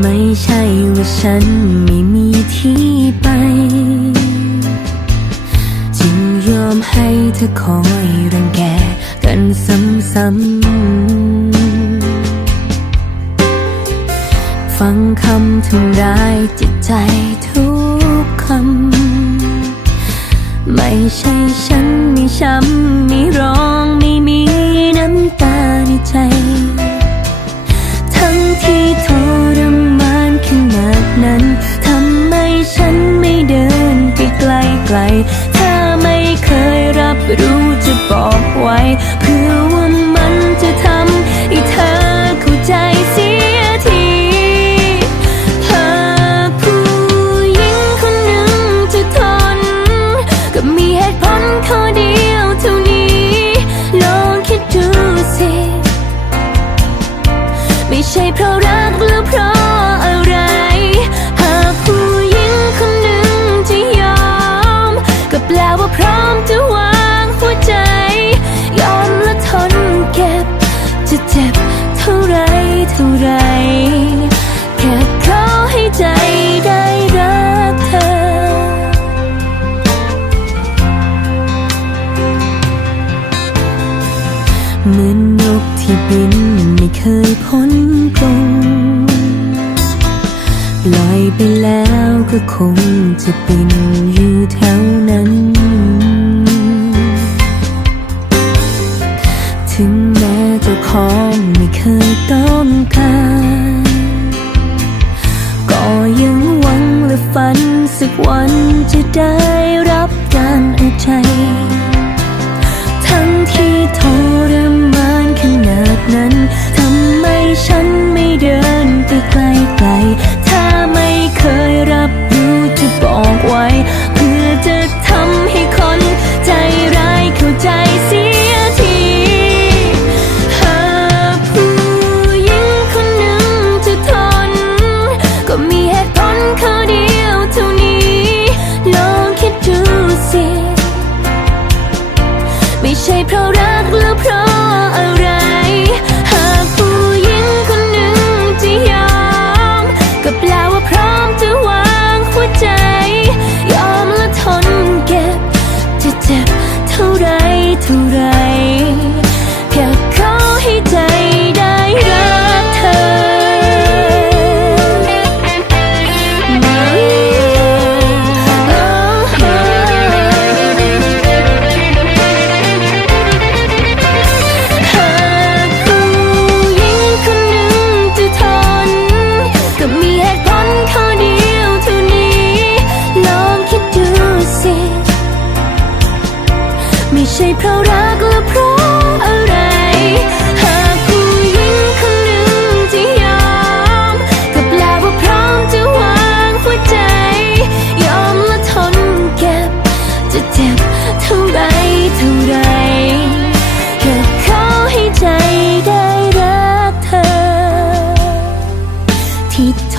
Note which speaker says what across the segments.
Speaker 1: ไม่ใช่ว่าฉันไม่มีที่ไป จึงยอมให้เธอคอยรังแกกันซ้ำๆ ฟังคำทำร้ายจิตใจทุกคำ ไม่ใช่ฉันไม่ช้ำไม่ร้อง แล้วก็คงจะบินอยู่แถวนั้น ถึงแม้เจ้าของไม่เคยต้องการก็ยังหวังและฝันสักวันจะได้รับการเอาใจ ทั้งที่ทรมานขนาดนั้น ทำไมฉันไม่เดินไปไกลไกล เจ็บเท่าไรเท่าไร 뒷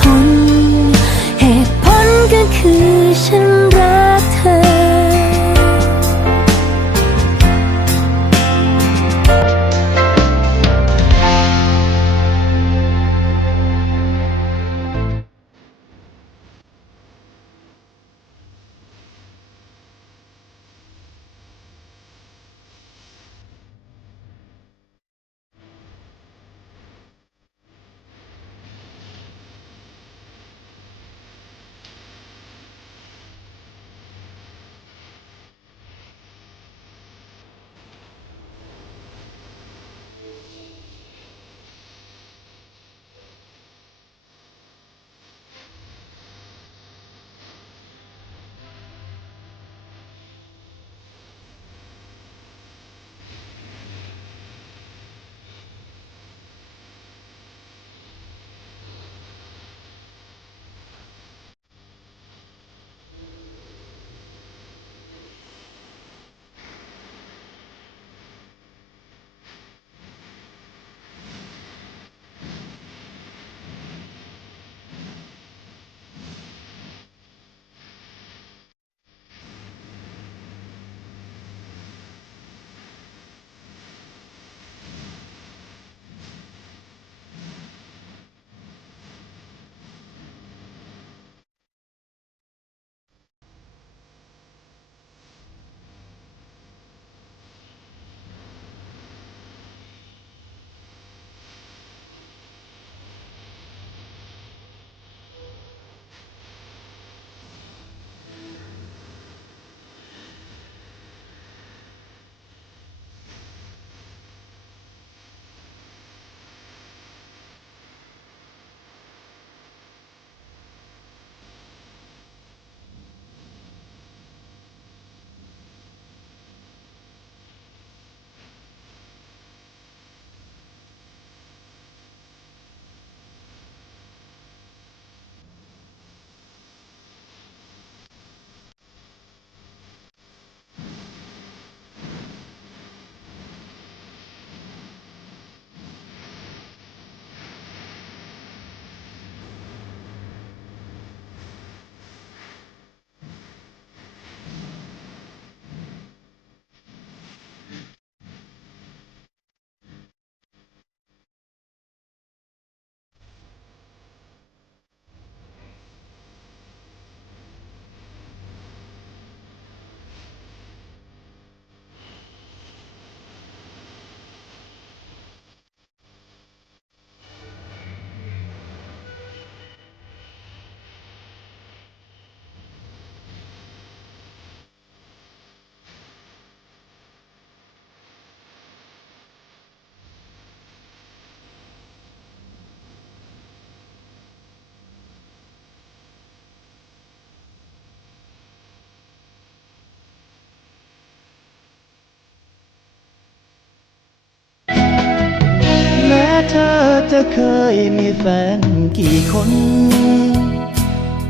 Speaker 2: ธอเคยมีแฟนกี่คน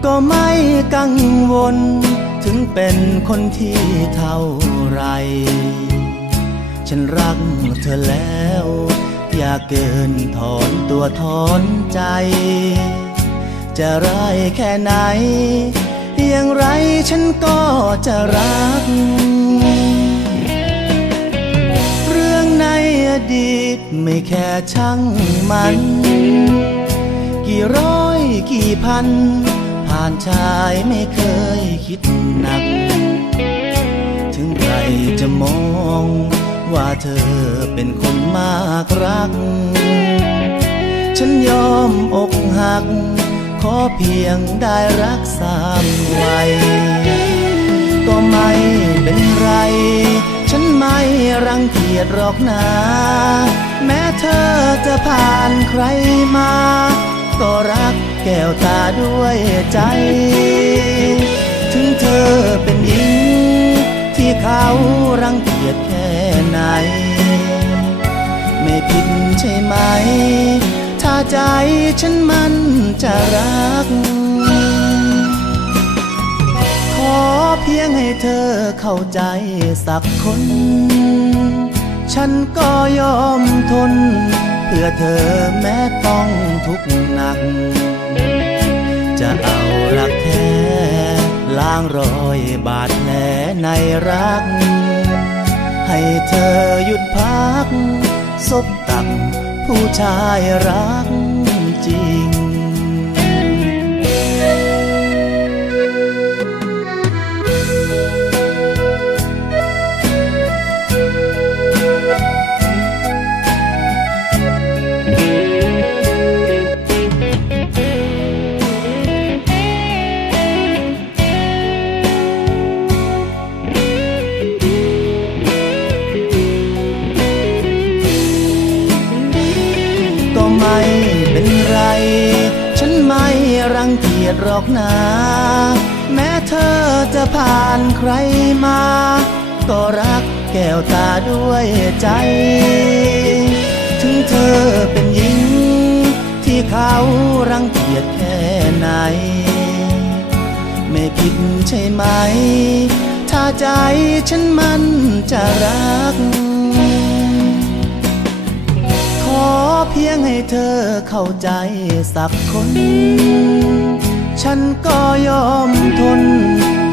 Speaker 2: ก็ไม่กังวล ถึงเป็นคนที่เท่าไร ฉันรักเธอแล้ว อย่าเกินถอนตัวถอนใจ จะร้ายแค่ไหน อย่างไรฉันก็จะรัก ดีตไม่แค่ช่างมัน กี่ร้อยกี่พัน ผ่านชายไม่เคยคิดหนัก ถึงใครจะมองว่าเธอเป็นคนมากรัก ฉันยอมอกหัก ขอเพียงได้รักสามวัยก็ไม่เป็นไร ฉันไม่รังเกียจหรอกนะ แม้เธอจะผ่านใครมา ก็รักแก้วตาด้วยใจ ถึงเธอเป็นหญิง ที่เขารังเกียจแค่ไหน ไม่ผิดใช่ไหม ถ้าใจฉันมันจะรัก อเพียงให้เธอเข้าใจสักคน ฉันก็ยอมทน เพื่อเธอแม้ต้องทุกข์หนัก จะเอารักแท้ล้างรอยบาดแผลในรัก ให้เธอหยุดพักซบตักผู้ชายรัก เกียจหรอกนะ แม้เธอจะผ่านใครมา ก็รักแก้วตาด้วยใจ ถึงเธอเป็นหญิง ที่เขารังเกียจแค่ไหน ไม่ผิดใช่ไหม ถ้าใจฉันมันจะรัก เพียงให้เธอเข้าใจสักคน ฉันก็ยอมทน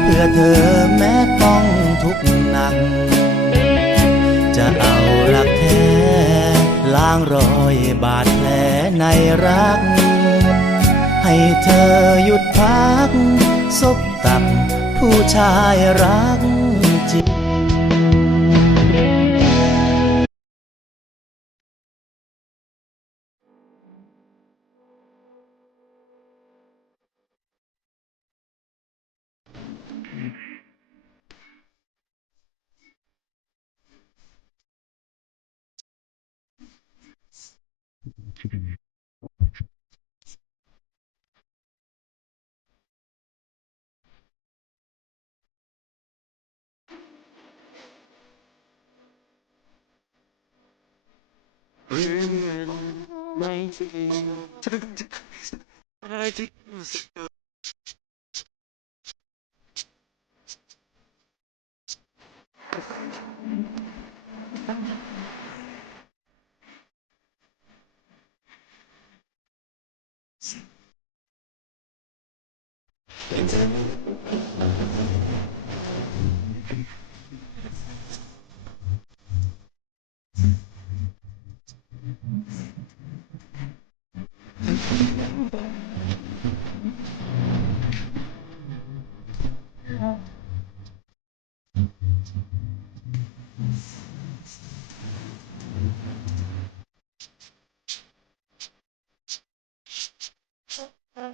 Speaker 2: เพื่อเธอแม้ต้องทุกข์หนัก จะเอารักแท้ล้างรอยบาดแผลในรัก ให้เธอหยุดพักซบตักผู้ชายรัก
Speaker 3: 괜찮아요.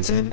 Speaker 3: Hanson?